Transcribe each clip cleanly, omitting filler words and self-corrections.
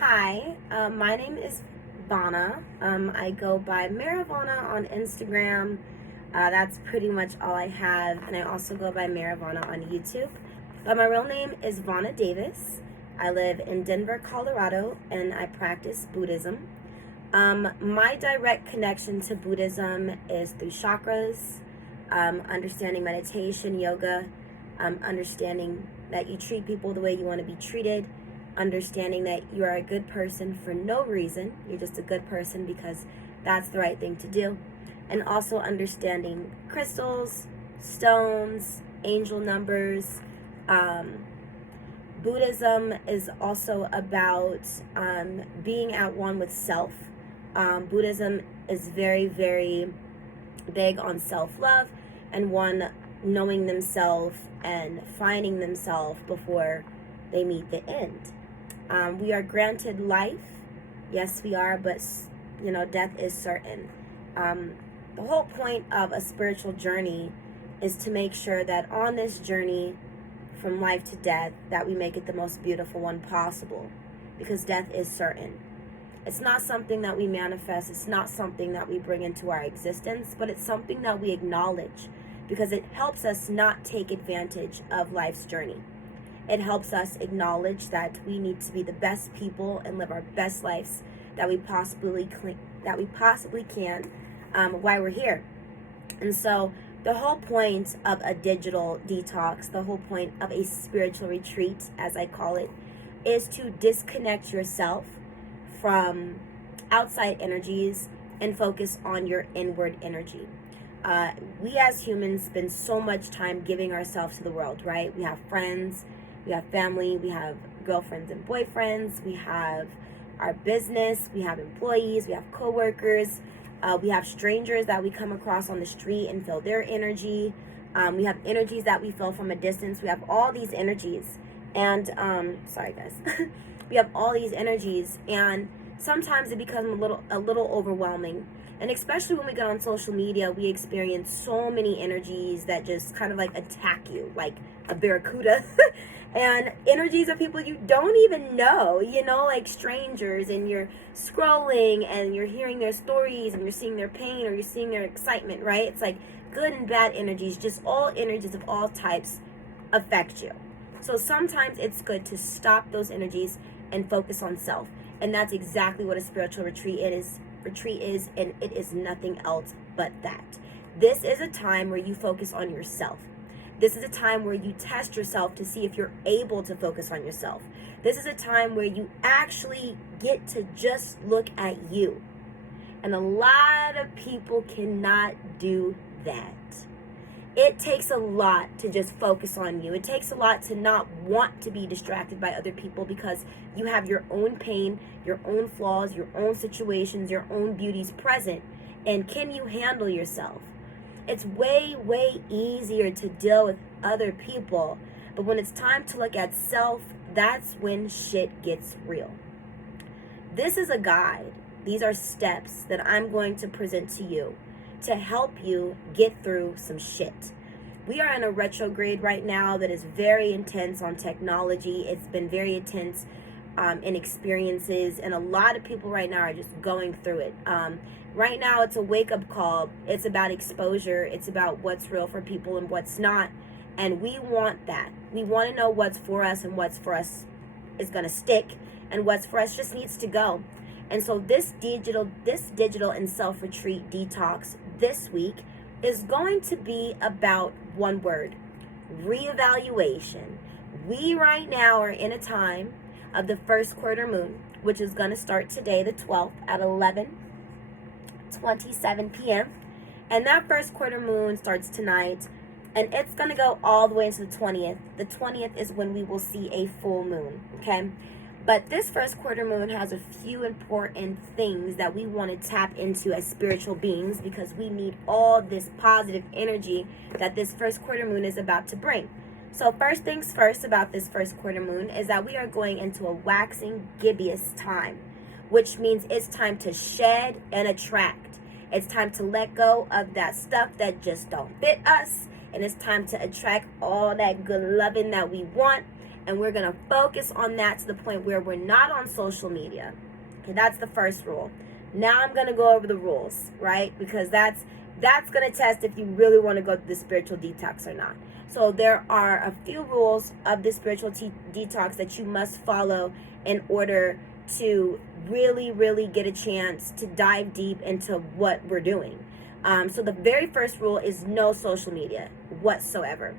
Hi, my name is Vana. I go by Maravana on Instagram. That's pretty much all I have, and I also go by Maravana on YouTube. But my real name is Vana Davis. I live in Denver, Colorado, and I practice Buddhism. My direct connection to Buddhism is through chakras, understanding meditation, yoga, understanding that you treat people the way you want to be treated, understanding that you are a good person for no reason. You're just a good person because that's the right thing to do. And also understanding crystals, stones, angel numbers. Buddhism is also about being at one with self. Buddhism is very, very big on self-love and one knowing themselves and finding themselves before they meet the end. We are granted life. Yes, we are, but death is certain. The whole point of a spiritual journey is to make sure that on this journey from life to death, that we make it the most beautiful one possible, because death is certain. It's not something that we manifest. It's not something that we bring into our existence, but it's something that we acknowledge because it helps us not take advantage of life's journey. It helps us acknowledge that we need to be the best people and live our best lives that we possibly can while we're here. And so the whole point of a digital detox, the whole point of a spiritual retreat, as I call it, is to disconnect yourself from outside energies and focus on your inward energy. We as humans spend so much time giving ourselves to the world, right? We have friends, we have family, we have girlfriends and boyfriends, we have our business, we have employees, we have coworkers, we have strangers that we come across on the street and feel their energy. We have energies that we feel from a distance. We have all these energies. And, sorry guys. We have all these energies, and sometimes it becomes a little overwhelming. And especially when we get on social media, we experience so many energies that just kind of like attack you, like a barracuda. And energies of people you don't even know, like strangers, and you're scrolling and you're hearing their stories and you're seeing their pain or you're seeing their excitement, right? It's like good and bad energies, just all energies of all types affect you. So sometimes it's good to stop those energies and focus on self. And that's exactly what a spiritual retreat is, and it is nothing else but that. This is a time where you focus on yourself. This is a time where you test yourself to see if you're able to focus on yourself. This is a time where you actually get to just look at you. And a lot of people cannot do that. It takes a lot to just focus on you. It takes a lot to not want to be distracted by other people because you have your own pain, your own flaws, your own situations, your own beauties present. And can you handle yourself? It's way, way easier to deal with other people. But when it's time to look at self, that's when shit gets real. This is a guide. These are steps that I'm going to present to you to help you get through some shit. We are in a retrograde right now that is very intense on technology. It's been very intense in experiences, and a lot of people right now are just going through it. Right now it's a wake-up call. It's about exposure. It's about what's real for people and what's not. And we want that. We want to know what's for us and what's for us is going to stick, and what's for us just needs to go. And so this digital and self-retreat detox this week is going to be about one word: reevaluation. We right now are in a time of the first quarter moon, which is going to start today, the 12th, at 11:27 p.m. And that first quarter moon starts tonight, and it's going to go all the way into the 20th. The 20th is when we will see a full moon, okay? But this first quarter moon has a few important things that we want to tap into as spiritual beings, because we need all this positive energy that this first quarter moon is about to bring. So first things first about this first quarter moon is that we are going into a waxing gibbous time, which means it's time to shed and attract. It's time to let go of that stuff that just don't fit us, and it's time to attract all that good loving that we want. and we're going to focus on that to the point where we're not on social media. Okay, that's the first rule. Now I'm going to go over the rules, right? Because that's going to test if you really want to go through the spiritual detox or not. So there are a few rules of the spiritual detox that you must follow in order to really, really get a chance to dive deep into what we're doing. So the very first rule is no social media whatsoever.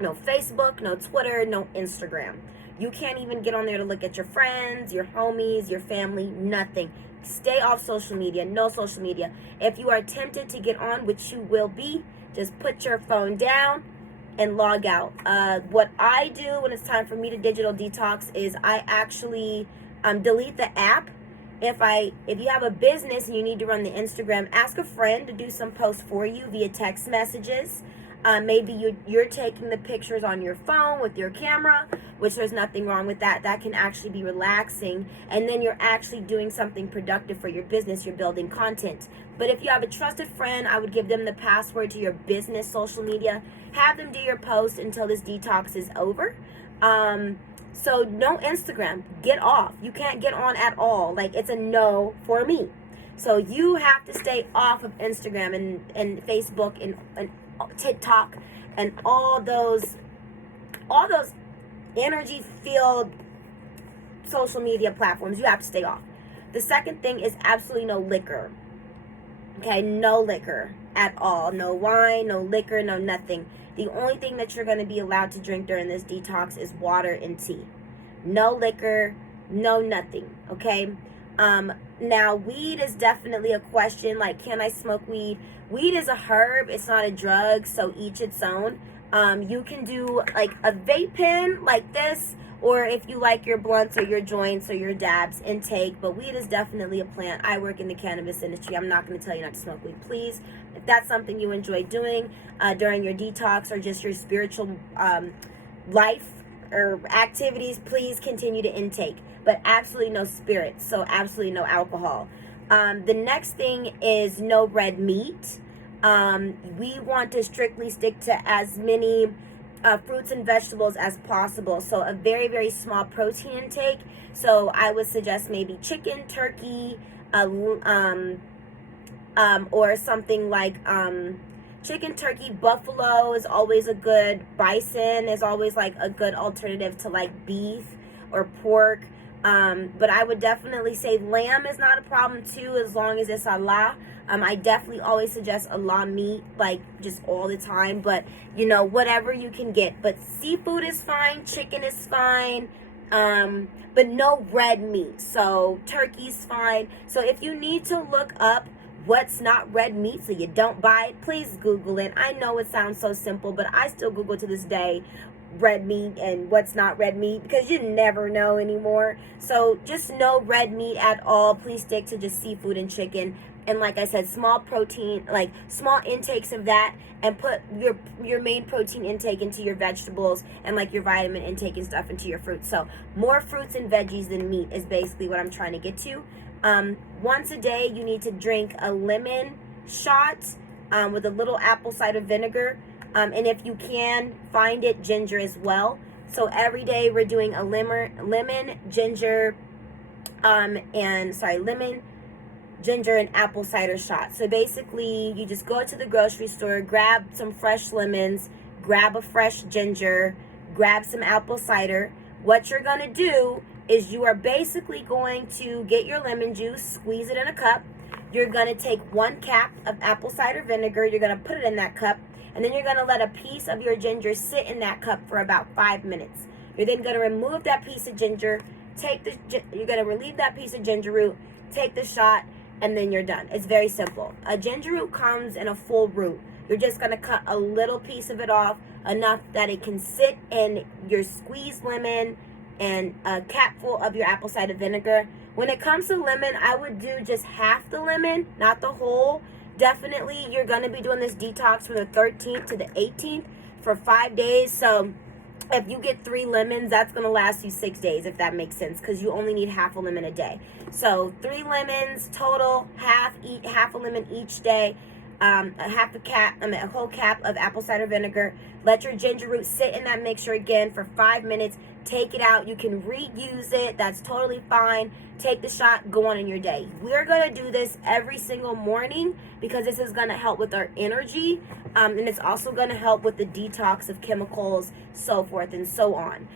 No Facebook, no Twitter, no Instagram. You can't even get on there to look at your friends, your homies, your family, nothing. Stay off social media, no social media. If you are tempted to get on, which you will be, just put your phone down and log out. What I do when it's time for me to digital detox is I actually delete the app. If you have a business and you need to run the Instagram, ask a friend to do some posts for you via text messages. Maybe you're taking the pictures on your phone with your camera, which there's nothing wrong with that. That can actually be relaxing. And then you're actually doing something productive for your business. You're building content. But if you have a trusted friend, I would give them the password to your business social media. Have them do your post until this detox is over. So no Instagram. Get off. You can't get on at all. Like, it's a no for me. So you have to stay off of Instagram and Facebook and TikTok and all those energy filled social media platforms. You have to stay off. The second thing is absolutely no liquor. Okay, no liquor at all. No wine, no liquor, no nothing. The only thing that you're going to be allowed to drink during this detox is water and tea. No liquor, no nothing. Okay. Now weed is definitely a question. Like, can I smoke weed? Weed is a herb. It's not a drug, so each its own. You can do like a vape pen like this, or if you like your blunts or your joints or your dabs intake. But weed is definitely a plant. I work in the cannabis industry. I'm not going to tell you not to smoke weed. Please, if that's something you enjoy doing during your detox or just your spiritual life or activities, please continue to intake. But absolutely no spirits, so absolutely no alcohol. The next thing is no red meat. We want to strictly stick to as many fruits and vegetables as possible. So a very, very small protein intake. So I would suggest maybe chicken, turkey, or something like chicken, turkey, buffalo is always a good. Bison is always like a good alternative to like beef or pork. But I would definitely say lamb is not a problem too, as long as it's halal. I definitely always suggest halal meat, like just all the time, but you know, whatever you can get. But seafood is fine, chicken is fine, but no red meat. So turkey's fine. So if you need to look up what's not red meat so you don't buy it, please Google it. I know it sounds so simple, but I still Google to this day red meat and what's not red meat, because you never know anymore. So just no red meat at all. Please stick to just seafood and chicken, and like I said, small protein, like small intakes of that, and put your main protein intake into your vegetables and like your vitamin intake and stuff into your fruits. So more fruits and veggies than meat is basically what I'm trying to get to. Once a day you need to drink a lemon shot with a little apple cider vinegar. And if you can find it, ginger as well. So every day we're doing a lemon, ginger, ginger, and apple cider shot. So basically, you just go to the grocery store, grab some fresh lemons, grab a fresh ginger, grab some apple cider. What you're going to do is you are basically going to get your lemon juice, squeeze it in a cup. You're going to take 1 cap of apple cider vinegar. You're going to put it in that cup. And then you're going to let a piece of your ginger sit in that cup for about 5 minutes. You're then going to remove that piece of ginger, you're going to relieve that piece of ginger root, take the shot, and then you're done. It's very simple. A ginger root comes in a full root. You're just going to cut a little piece of it off, enough that it can sit in your squeezed lemon and a capful of your apple cider vinegar. When it comes to lemon, I would do just half the lemon, not the whole. Definitely, you're going to be doing this detox from the 13th to the 18th for 5 days. So if you get 3 lemons, that's going to last you 6 days, if that makes sense, because you only need half a lemon a day. So 3 lemons total, half a lemon each day, a whole cap of apple cider vinegar. Let your ginger root sit in that mixture again for 5 minutes. take it out. You can reuse it. That's totally fine. Take the shot, go on in your day. We're going to do this every single morning because this is going to help with our energy. And it's also going to help with the detox of chemicals, so forth and so on,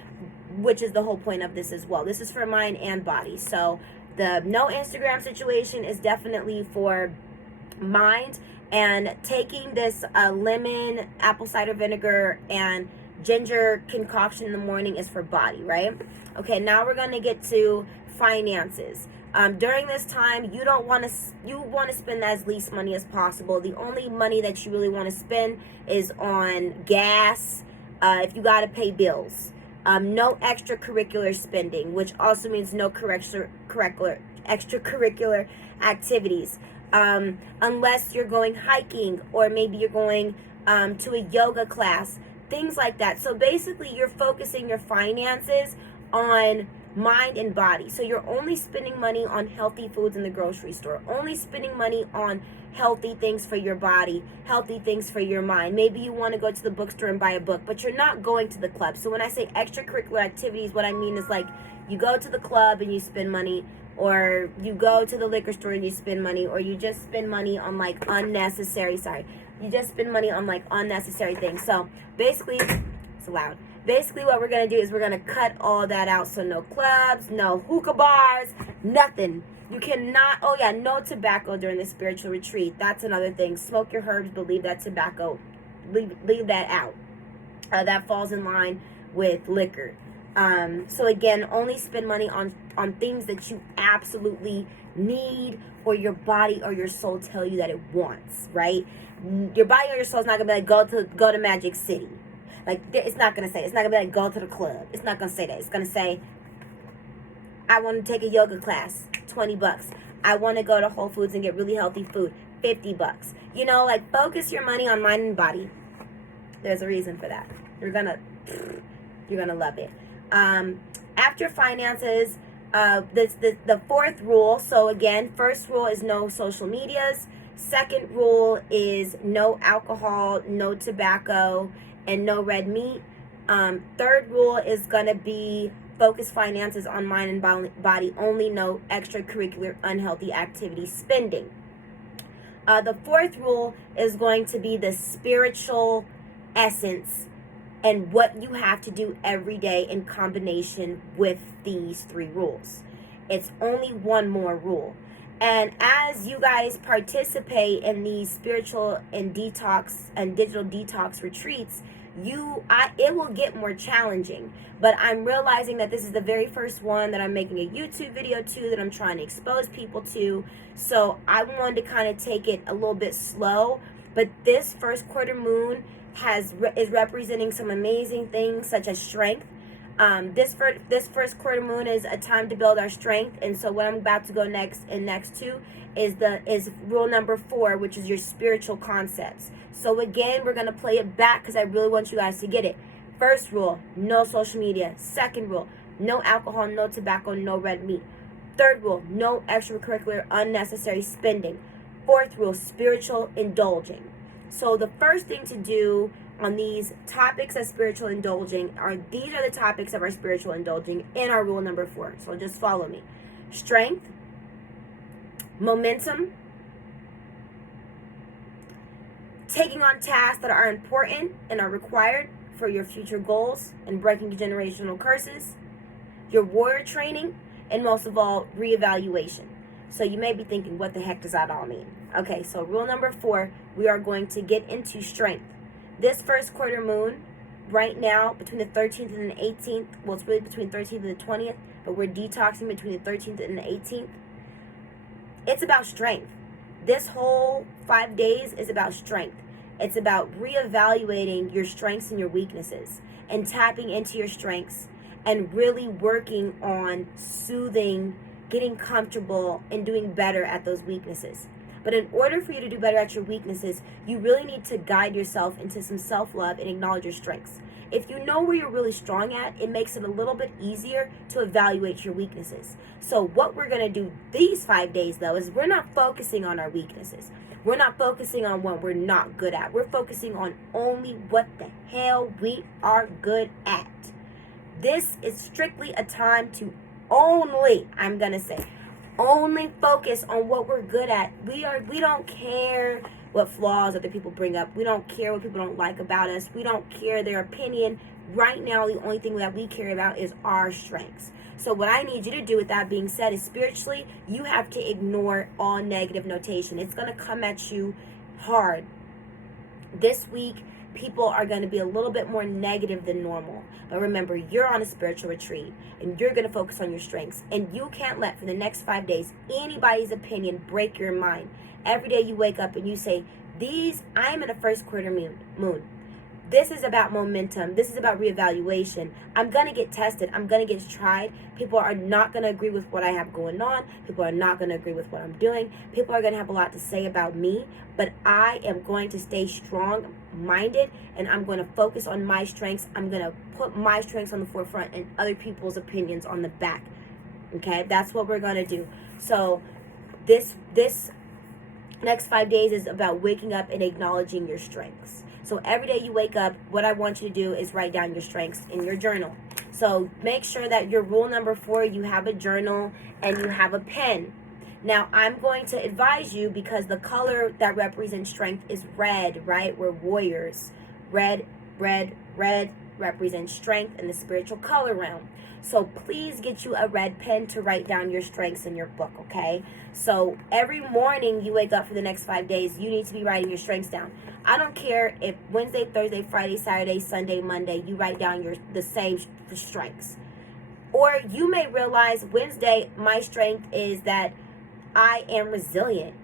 which is the whole point of this as well. This is for mind and body. So the no Instagram situation is definitely for mind, and taking this lemon, apple cider vinegar, and ginger concoction in the morning is for body, right? Okay, now we're going to get to finances. During this time, you want to spend as least money as possible. The only money that you really want to spend is on gas, if you got to pay bills. No extracurricular spending, which also means no extracurricular activities. Unless you're going hiking, or maybe you're going to a yoga class, things like that. So basically, you're focusing your finances on mind and body. So you're only spending money on healthy foods in the grocery store, only spending money on healthy things for your body, healthy things for your mind. Maybe you want to go to the bookstore and buy a book, but you're not going to the club. So when I say extracurricular activities, what I mean is like you go to the club and you spend money, or you go to the liquor store and you spend money, or you just spend money on like unnecessary things. So basically, it's loud. Basically, what we're going to do is we're going to cut all that out. So no clubs, no hookah bars, nothing. You cannot, no tobacco during the spiritual retreat. That's another thing. Smoke your herbs, but leave that tobacco, leave that out. That falls in line with liquor. So again, only spend money on things that you absolutely need, or your body or your soul tell you that it wants, right? Your body or your soul is not going to be like, go to Magic City. Like, it's not going to say, it's not going to be like, go to the club. It's not going to say that. It's going to say, I want to take a yoga class, $20. I want to go to Whole Foods and get really healthy food, $50. Like, focus your money on mind and body. There's a reason for that. You're going to love it. After finances, the fourth rule. So again, first rule is no social medias. Second rule is no alcohol, no tobacco, and no red meat. Third rule is going to be focus finances on mind and body only, no extracurricular unhealthy activity spending. The fourth rule is going to be the spiritual essence and what you have to do every day in combination with these three rules. It's only one more rule. And as you guys participate in these spiritual and detox and digital detox retreats, it will get more challenging. But I'm realizing that this is the very first one that I'm making a YouTube video to, that I'm trying to expose people to. So I wanted to kind of take it a little bit slow. But this first quarter moon is representing some amazing things, such as strength. This first quarter moon is a time to build our strength, and so what I'm about to go next to is rule number 4, which is your spiritual concepts. So again, we're gonna play it back because I really want you guys to get it. First rule, no social media. Second rule, no alcohol, no tobacco, no red meat. Third rule, no extracurricular unnecessary spending. Fourth rule, spiritual indulging. So the first thing to do on these topics of spiritual indulging these are the topics of our spiritual indulging in our rule number 4. So just follow me. Strength, momentum, taking on tasks that are important and are required for your future goals and breaking generational curses, your warrior training, and most of all, reevaluation. So you may be thinking, what the heck does that all mean? Okay, so rule number 4, we are going to get into strength. This first quarter moon, right now, between the 13th and the 18th, well, it's really between 13th and the 20th, but we're detoxing between the 13th and the 18th. It's about strength. This whole 5 days is about strength. It's about reevaluating your strengths and your weaknesses and tapping into your strengths and really working on soothing, getting comfortable, and doing better at those weaknesses. But in order for you to do better at your weaknesses, you really need to guide yourself into some self-love and acknowledge your strengths. If you know where you're really strong at, it makes it a little bit easier to evaluate your weaknesses. So what we're going to do these 5 days, though, is we're not focusing on our weaknesses. We're not focusing on what we're not good at. We're focusing on only what the hell we are good at. This is strictly a time to only, I'm going to say, only focus on what we're good at. We don't care what flaws other people bring up. We don't care what people don't like about us. We don't care their opinion. Right now, the only thing that we care about is our strengths. So what I need you to do with that being said is spiritually, you have to ignore all negative notation. It's going to come at you hard. This week, people are going to be a little bit more negative than normal. But remember, you're on a spiritual retreat and you're going to focus on your strengths. And you can't let, for the next 5 days, anybody's opinion break your mind. Every day you wake up and you say, I'm in a first quarter moon. This is about momentum. This is about reevaluation. I'm going to get tested. I'm going to get tried. People are not going to agree with what I have going on. People are not going to agree with what I'm doing. People are going to have a lot to say about me. But I am going to stay strong-minded, and I'm going to focus on my strengths. I'm going to put my strengths on the forefront and other people's opinions on the back. Okay? That's what we're going to do. So this next 5 days is about waking up and acknowledging your strengths. So every day you wake up, what I want you to do is write down your strengths in your journal. So make sure that your rule number 4, you have a journal and you have a pen. Now, I'm going to advise you, because the color that represents strength is red, right? We're warriors. Red represents strength in the spiritual color realm. So please get you a red pen to write down your strengths in your book, okay? So every morning you wake up for the next 5 days, you need to be writing your strengths down. I don't care if Wednesday, Thursday, Friday, Saturday, Sunday, Monday, you write down the same strengths. Or you may realize Wednesday, my strength is that I am resilient.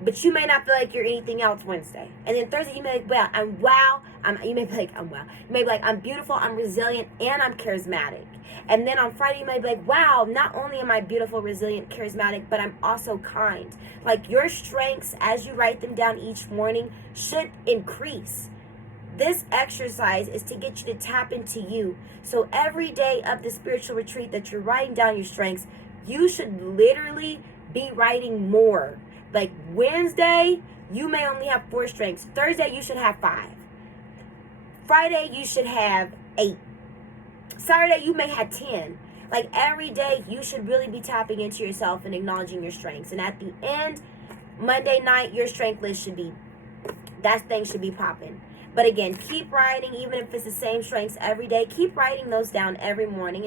But you may not feel like you're anything else Wednesday. And then Thursday, you may be like, you may be like, I'm wow. You may be like, I'm beautiful, I'm resilient, and I'm charismatic. And then on Friday, you may be like, wow, not only am I beautiful, resilient, charismatic, but I'm also kind. Like, your strengths, as you write them down each morning, should increase. This exercise is to get you to tap into you. So every day of the spiritual retreat that you're writing down your strengths, you should literally be writing more. Like Wednesday, you may only have 4 strengths. Thursday, you should have 5. Friday, you should have 8. Saturday, you may have 10. Like every day, you should really be tapping into yourself and acknowledging your strengths. And at the end, Monday night, your strength list should be, that thing should be popping. But again, keep writing, even if it's the same strengths every day. Keep writing those down every morning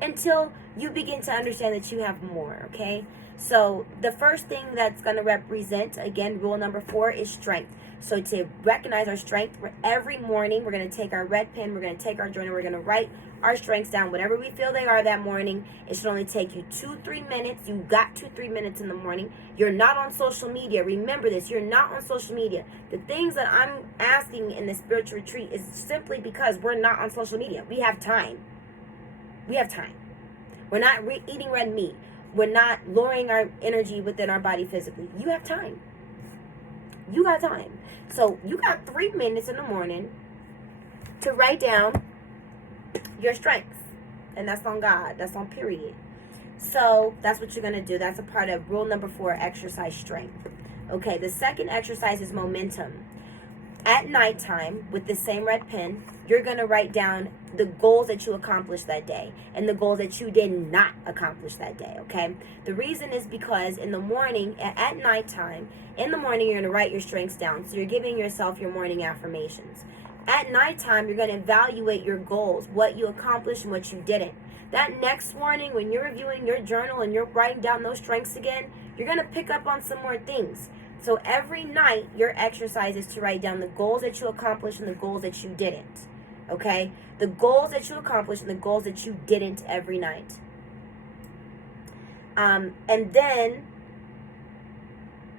until you begin to understand that you have more, okay? So the first thing that's going to represent, again, rule number 4 is strength. So to recognize our strength, every morning we're going to take our red pen, we're going to take our journal, we're going to write our strengths down, whatever we feel they are that morning. It should only take you 2-3 minutes. You got 2-3 minutes in the morning. You're not on social media. Remember this, you're not on social media. The things that I'm asking in the spiritual retreat is simply because we're not on social media. We have time. We're not eating red meat. We're not lowering our energy within our body physically. You have time. So you got 3 minutes in the morning to write down your strengths. And that's on God. That's on period. So that's what you're going to do. That's a part of rule number 4, exercise strength. Okay, the second exercise is momentum. At nighttime, with the same red pen, you're going to write down the goals that you accomplished that day and the goals that you did not accomplish that day, okay? The reason is because in the morning, at nighttime, in the morning, you're going to write your strengths down. So you're giving yourself your morning affirmations. At nighttime, you're going to evaluate your goals, what you accomplished and what you didn't. That next morning, when you're reviewing your journal and you're writing down those strengths again, you're going to pick up on some more things. So every night, your exercise is to write down the goals that you accomplished and the goals that you didn't. Okay? The goals that you accomplished and the goals that you didn't every night. And then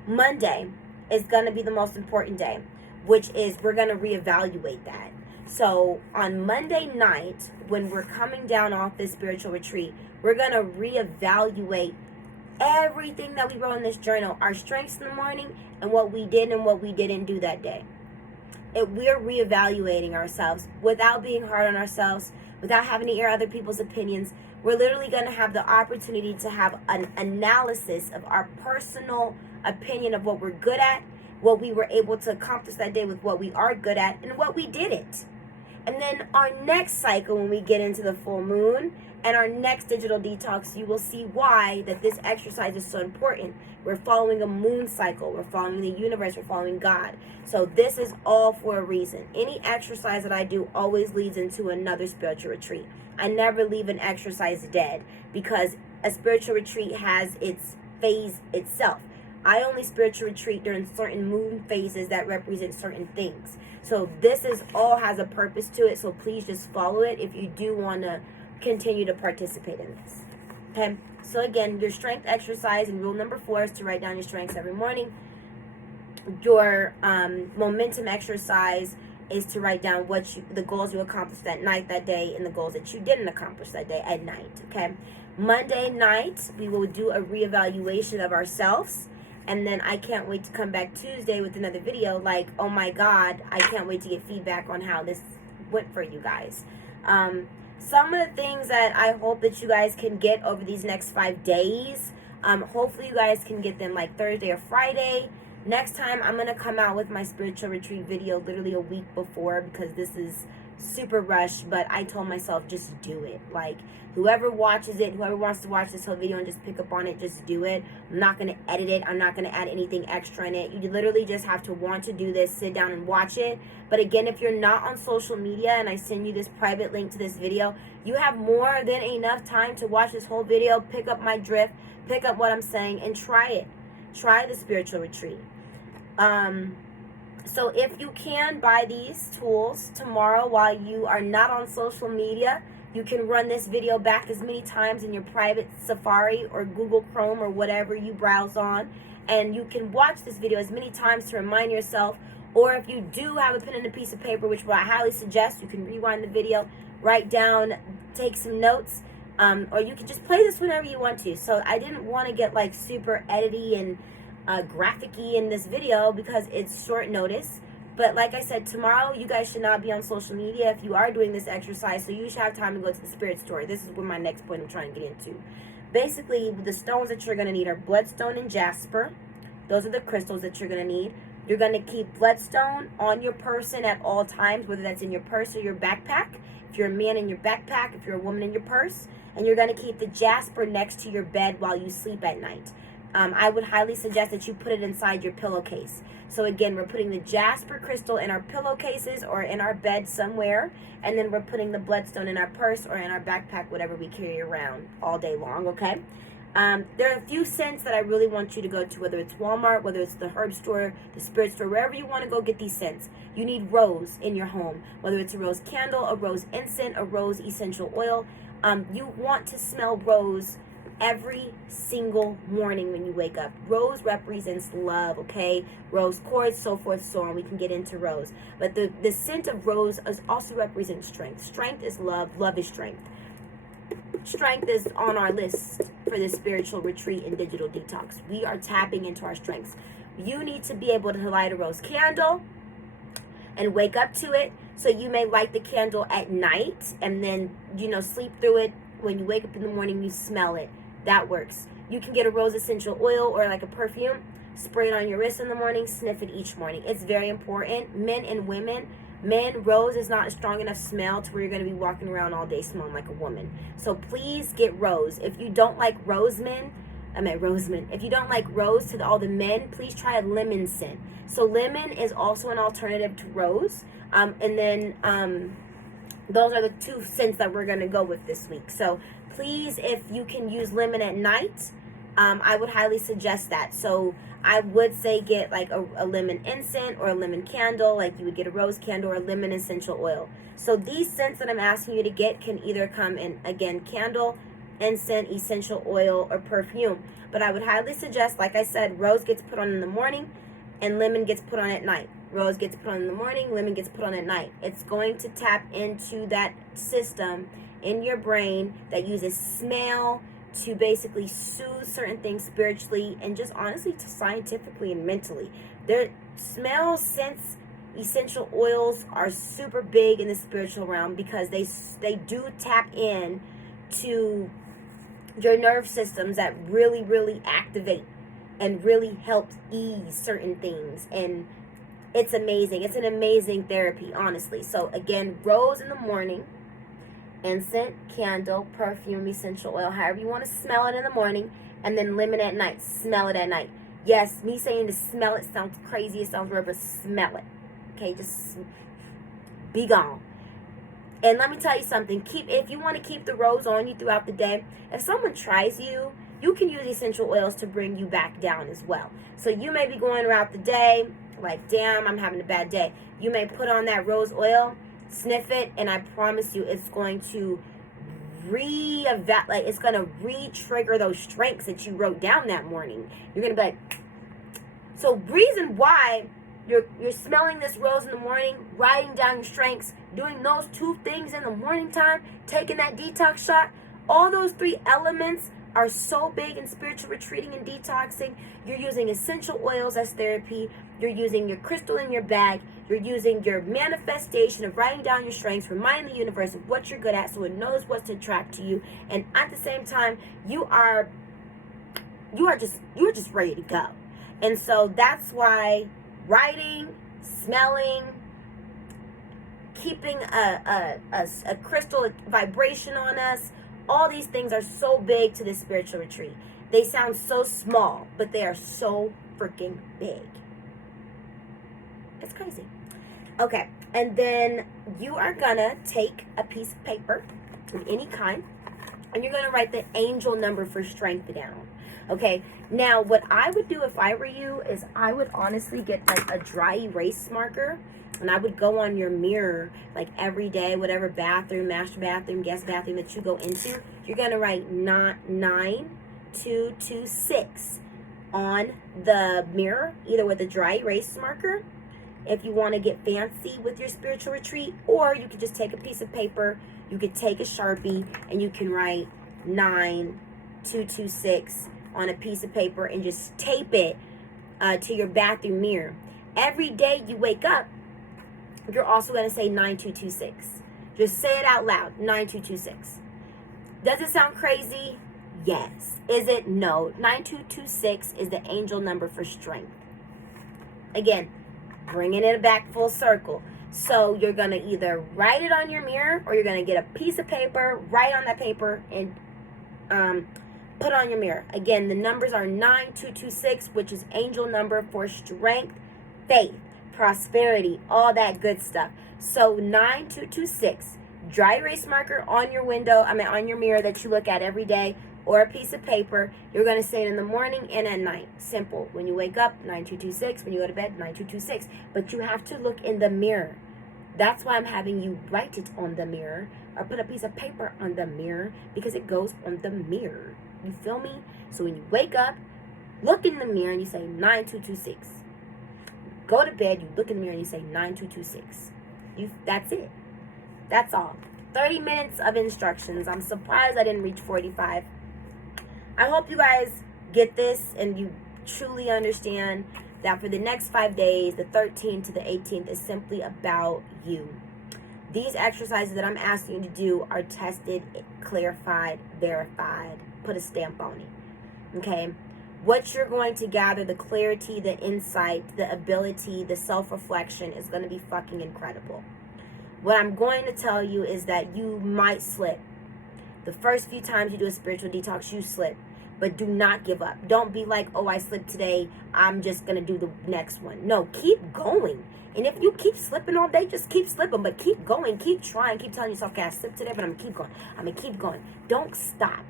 Monday is going to be the most important day, which is we're going to reevaluate that. So on Monday night, when we're coming down off this spiritual retreat, we're going to reevaluate everything that we wrote in this journal, our strengths in the morning and what we did and what we didn't do that day. We're reevaluating ourselves without being hard on ourselves, without having to hear other people's opinions. We're literally going to have the opportunity to have an analysis of our personal opinion of what we're good at, what we were able to accomplish that day with what we are good at, and what we didn't. And then our next cycle, when we get into the full moon and our next digital detox, you will see why that this exercise is so important. We're following a moon cycle. We're following the universe. We're following God. So this is all for a reason. Any exercise that I do always leads into another spiritual retreat. I never leave an exercise dead because a spiritual retreat has its phase itself. I only spiritual retreat during certain moon phases that represent certain things. So this is all has a purpose to it. So please just follow it if you do want to continue to participate in this. Okay. So again, your strength exercise and rule number 4 is to write down your strengths every morning. Your momentum exercise is to write down the goals you accomplished that night, that day, and the goals that you didn't accomplish that day at night. Okay. Monday night, we will do a reevaluation of ourselves. And then I can't wait to come back Tuesday with another video like, oh my God, I can't wait to get feedback on how this went for you guys. Some of the things that I hope that you guys can get over these next 5 days, hopefully you guys can get them like Thursday or Friday. Next time, I'm going to come out with my spiritual retreat video literally a week before because this is super rushed, but I told myself just do it. Like, whoever watches it, whoever wants to watch this whole video and just pick up on it, just do it. I'm not going to edit it. I'm not going to add anything extra in it. You literally just have to want to do this, sit down and watch it. But again, if you're not on social media and I send you this private link to this video, you have more than enough time to watch this whole video, pick up my drift, pick up what I'm saying, and try it. Try the spiritual retreat. So if you can buy these tools tomorrow while you are not on social media, you can run this video back as many times in your private Safari or Google Chrome or whatever you browse on. And you can watch this video as many times to remind yourself. Or if you do have a pen and a piece of paper, which I highly suggest, you can rewind the video, write down, take some notes. Or you can just play this whenever you want to. So I didn't want to get like super edity and graphic-y in this video because it's short notice. But like I said, tomorrow you guys should not be on social media if you are doing this exercise, so you should have time to go to the spirit store. This is where my next point I'm trying to get into. Basically, the stones that you're going to need are bloodstone and jasper. Those are the crystals that you're going to need. You're going to keep bloodstone on your person at all times, whether that's in your purse or your backpack. If you're a man, in your backpack. If you're a woman, in your purse. And you're going to keep the jasper next to your bed while you sleep at night. I would highly suggest that you put it inside your pillowcase. So again, we're putting the jasper crystal in our pillowcases or in our bed somewhere, and then we're putting the bloodstone in our purse or in our backpack, whatever we carry around all day long, okay? There are a few scents that I really want you to go to, whether it's Walmart, whether it's the herb store, the spirit store, wherever you want to go get these scents. You need rose in your home, whether it's a rose candle, a rose incense, a rose essential oil. You want to smell rose every single morning when you wake up. Rose represents love, okay? Rose quartz, so forth, so on. We can get into rose. But the scent of rose also represents strength. Strength is love. Love is strength. Strength is on our list for this spiritual retreat and digital detox. We are tapping into our strengths. You need to be able to light a rose candle and wake up to it. So you may light the candle at night and then, sleep through it. When you wake up in the morning, you smell it. That works. You can get a rose essential oil or like a perfume, spray it on your wrist in the morning, sniff it each morning. It's very important. Men and women. Men, rose is not a strong enough smell to where you're going to be walking around all day smelling like a woman. So please get rose. If you don't like rosemen, if you don't like rose to all the men, please try a lemon scent. So lemon is also an alternative to rose. Those are the 2 scents that we're going to go with this week. So please, if you can use lemon at night, I would highly suggest that. So I would say get like a lemon incense or a lemon candle, like you would get a rose candle or a lemon essential oil. So these scents that I'm asking you to get can either come in, again, candle, incense, essential oil, or perfume. But I would highly suggest, like I said, rose gets put on in the morning and lemon gets put on at night. Rose gets put on in the morning, lemon gets put on at night. It's going to tap into that system in your brain that uses smell to basically soothe certain things spiritually and just honestly scientifically and mentally. Their smell, scents, essential oils are super big in the spiritual realm because they do tap in to your nerve systems that really, really activate and really help ease certain things and It's amazing. It's an amazing therapy, honestly. So again, rose in the morning, incense, candle, perfume, essential oil, however you want to smell it in the morning, and then lemon at night. Smell it at night. Yes, me saying to smell it sounds crazy, it sounds weird, but smell it. Okay, just be gone. And let me tell you something. If you want to keep the rose on you throughout the day, if someone tries you, you can use essential oils to bring you back down as well. So you may be going throughout the day like, damn, I'm having a bad day. You may put on that rose oil, sniff it, and I promise you it's going to it's going to re-trigger those strengths that you wrote down that morning. You're going to be like, so reason why you're smelling this rose in the morning, writing down your strengths, doing those 2 things in the morning time, taking that detox shot, all those 3 elements are so big in spiritual retreating and detoxing. You're using essential oils as therapy. You're using your crystal in your bag. You're using your manifestation of writing down your strengths, reminding the universe of what you're good at so it knows what to attract to you. And at the same time, you are just ready to go. And so that's why writing, smelling, keeping a crystal vibration on us, all these things are so big to this spiritual retreat. They sound so small, but they are so freaking big. It's crazy. Okay, and then you are gonna take a piece of paper of any kind, and you're gonna write the angel number for strength down. Okay, now what I would do if I were you is I would honestly get like a dry erase marker, and I would go on your mirror like every day, whatever bathroom, master bathroom, guest bathroom that you go into, you're gonna write 9226 on the mirror, either with a dry erase marker if you want to get fancy with your spiritual retreat, or you could just take a piece of paper, you could take a Sharpie, and you can write 9226 on a piece of paper and just tape it to your bathroom mirror. Every day you wake up, you're also going to say 9226. Just say it out loud, 9226. Does it sound crazy? Yes. Is it? No. 9226 is the angel number for strength. Again, bringing it back full circle. So you're going to either write it on your mirror, or you're going to get a piece of paper, write on that paper, and put on your mirror. Again, the numbers are 9226, which is angel number for strength, faith, prosperity, all that good stuff. So 9226, dry erase marker on your on your mirror that you look at every day, or a piece of paper. You're going to say it in the morning and at night. Simple. When you wake up, 9226. When you go to bed, 9226. But you have to look in the mirror. That's why I'm having you write it on the mirror, or put a piece of paper on the mirror, because it goes on the mirror. You feel me? So when you wake up, look in the mirror and you say 9226. Go to bed, you look in the mirror and you say 9226. That's it. That's all. 30 minutes of instructions. I'm surprised I didn't reach 45. I hope you guys get this and you truly understand that for the next 5 days, the 13th to the 18th, is simply about you. These exercises that I'm asking you to do are tested, clarified, verified. Put a stamp on it. Okay? What you're going to gather, the clarity, the insight, the ability, the self-reflection is going to be fucking incredible. What I'm going to tell you is that you might slip. The first few times you do a spiritual detox, you slip. But do not give up. Don't be like, oh, I slipped today, I'm just going to do the next one. No, keep going. And if you keep slipping all day, just keep slipping. But keep going, keep trying, keep telling yourself, okay, I slipped today, but I'm going to keep going. I'm going to keep going. Don't stop.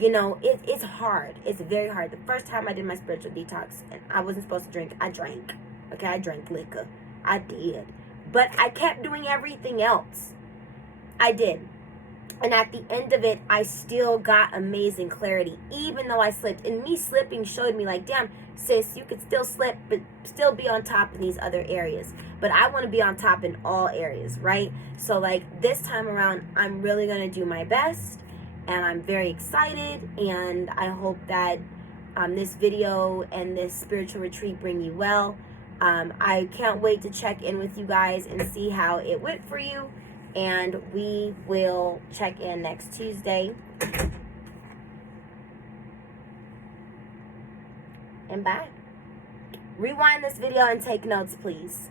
You know, it's hard. It's very hard. The first time I did my spiritual detox, and I wasn't supposed to drink, I drank. Okay, I drank liquor. I did. But I kept doing everything else. I did. And at the end of it, I still got amazing clarity, even though I slipped. And me slipping showed me like, damn, sis, you could still slip, but still be on top in these other areas. But I want to be on top in all areas, right? So like this time around, I'm really going to do my best. And I'm very excited. And I hope that this video and this spiritual retreat bring you well. I can't wait to check in with you guys and see how it went for you. And we will check in next Tuesday. And bye. Rewind this video and take notes, please.